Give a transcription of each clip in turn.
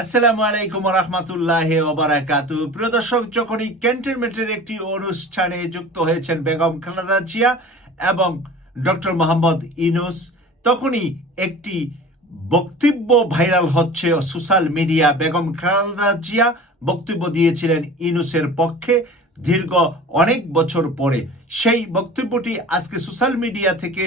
আসসালামু আলাইকুম রহমতুল্লাহ ওবরাকাত প্রিয় দর্শক যখনই ক্যান্টনমেন্টের একটি অনুষ্ঠানে যুক্ত হয়েছেন বেগম খালেদা জিয়া এবং ডক্টর মোহাম্মদ ইনুস তখনই একটি বক্তব্য ভাইরাল হচ্ছে সোশ্যাল মিডিয়া। বেগম খালেদা জিয়া বক্তব্য দিয়েছিলেন ইনুসের পক্ষে। দীর্ঘ অনেক বছর পরে সেই বক্তব্যটি আজকে সোশ্যাল মিডিয়া থেকে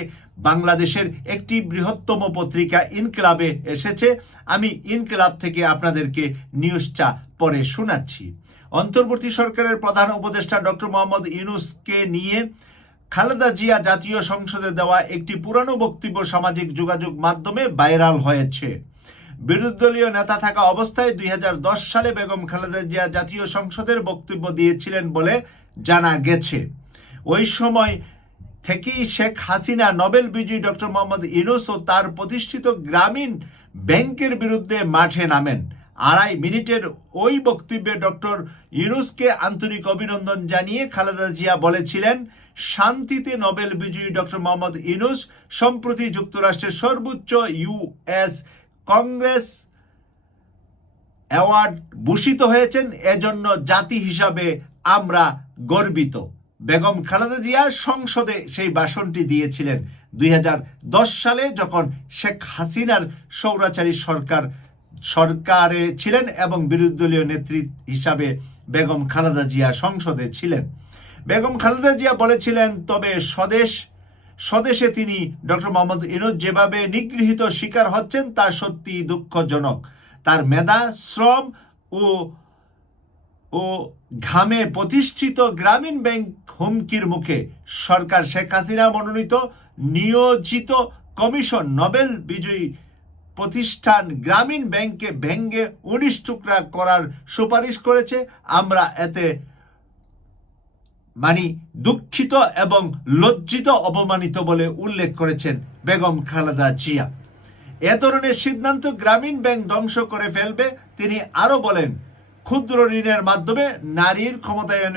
বাংলাদেশের একটি বৃহত্তম পত্রিকা ইনকলাবে এসেছে। আমি ইনকলাব থেকে আপনাদেরকে নিউজটা পরে শোনাচ্ছি। অন্তর্বর্তী সরকারের প্রধান উপদেষ্টা ডক্টর মোহাম্মদ ইউনুসকে নিয়ে খালেদা জিয়া জাতীয় সংসদে দেওয়া একটি পুরানো বক্তব্য সামাজিক যোগাযোগ মাধ্যমে ভাইরাল হয়েছে। বিরোধীদলীয় নেতা থাকা অবস্থায় দুই হাজার দশ সালে বেগম খালেদা জিয়া জাতীয় সংসদের বক্তব্য দিয়েছিলেন বলে জানা গেছে। ওই সময় থেকেই শেখ হাসিনা নোবেল বিজয়ী ডক্টর মোহাম্মদ ইউনুস ও তার প্রতিষ্ঠিত গ্রামীণ ব্যাংকের বিরুদ্ধে মাঠে নামেন। আড়াই মিনিটের ওই বক্তব্যে ডক্টর ইউনুসকে আন্তরিক অভিনন্দন জানিয়ে খালেদা জিয়া বলেছিলেন, শান্তিতে নোবেল বিজয়ী ডক্টর মোহাম্মদ ইউনুস সম্প্রতি যুক্তরাষ্ট্রের সর্বোচ্চ ইউএস কংগ্রেস অ্যাওয়ার্ড ভূষিত হয়েছেন, এজন্য জাতি হিসাবে আমরা গর্বিত। বেগম খালেদা জিয়া সংসদে সেই ভাষণটি দিয়েছিলেন দুই হাজার দশ সালে, যখন শেখ হাসিনার সৌরাচারী সরকার, সরকারে ছিলেন এবং বিরোধী দলীয় নেত্রী হিসাবে বেগম খালেদা জিয়া সংসদে ছিলেন। বেগম খালেদা জিয়া বলেছিলেন, তবে স্বদেশ স্বদেশে তিনি ডক্টর মোহাম্মদ ইনুজ যেভাবে নিগৃহীত শিকার হচ্ছেন, তা সত্যি দুঃখজনক। তার মেধা, শ্রম ও ও ঘামে প্রতিষ্ঠিত গ্রামীণ ব্যাংক হুমকির মুখে সরকার শেখ হাসিনা মনোনীত নিয়োজিত কমিশন নোবেল বিজয়ী প্রতিষ্ঠান গ্রামীণ ব্যাংকে ভেঙ্গে উনিশ টুকরা করার সুপারিশ করেছে। আমরা এতে মানি দুঃখিত এবং লজ্জিত অপমানিত বলে উল্লেখ করেছেন বেগম খালেদা জিয়া। এ ধরনের সিদ্ধান্ত গ্রামীণ ব্যাংক ধ্বংস করে ফেলবে, তিনি আরও বলেন, ক্ষুদ্র ঋণের মাধ্যমে নারীর ক্ষমতায়ন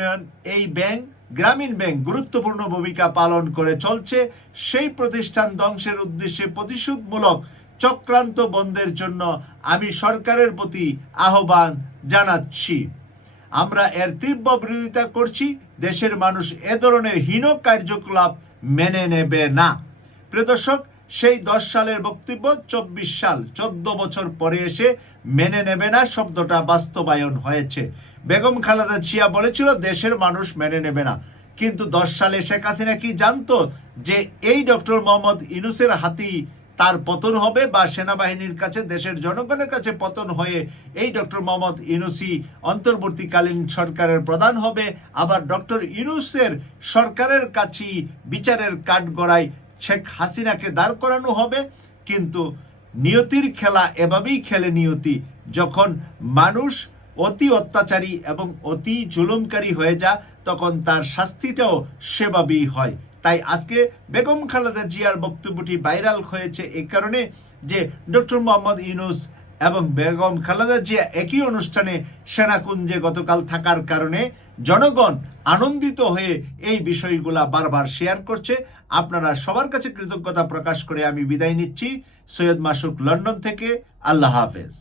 এই ব্যাংক, গ্রামীণ ব্যাংক গুরুত্বপূর্ণ ভূমিকা পালন করে চলছে। সেই প্রতিষ্ঠান ধ্বংসের উদ্দেশ্যে প্রতিশোধমূলক চক্রান্ত বন্ধের জন্য আমি সরকারের প্রতি আহ্বান জানাচ্ছি। আমরা এর তীব্র বিরোধিতা করছি, দেশের মানুষ এ ধরনের হীন কার্যকলাপ মেনে নেবে না। প্রিয় দর্শক, সেই দশ সালের বক্তব্য চব্বিশ সাল, চোদ্দ বছর পরে এসে মেনে নেবে না শব্দটা বাস্তবায়ন হয়েছে। বেগম খালেদা জিয়া বলেছিল, দেশের মানুষ মেনে নেবে না। কিন্তু দশ সালে শেখ হাসিনা কি জানতো যে এই ডক্টর মোহাম্মদ ইনুসের হাতি তার পতন হবে বা সেনাবাহিনীর কাছে, দেশের জনগণের কাছে পতন হয়ে এই ডক্টর মোহাম্মদ ইনুসি অন্তর্বর্তীকালীন সরকারের প্রধান হবে। আবার ডক্টর ইনুসের সরকারের কাছেই বিচারের কাঠগড়ায় শেখ হাসিনাকে দাঁড় করানো হবে। কিন্তু নিয়তির খেলা এভাবেই খেলে নিয়তি। যখন মানুষ অতি অত্যাচারী এবং অতি জুলুমকারী হয়ে যা তখন তার শাস্তিটাও সেভাবেই হয়। তাই আজকে বেগম খালেদা জিয়ার বক্তব্যটি ভাইরাল হয়েছে এই কারণে যে ডক্টর মোহাম্মদ ইউনুস এবং বেগম খালেদা জিয়া একই অনুষ্ঠানে সেনাকুঞ্জে গতকাল থাকার কারণে জনগণ আনন্দিত হয়ে এই বিষয়গুলা বারবার শেয়ার করছে। আপনারা সবার কাছে কৃতজ্ঞতা প্রকাশ করে আমি বিদায় নিচ্ছি। সৈয়দ মাসুক লন্ডন থেকে। আল্লাহ হাফেজ।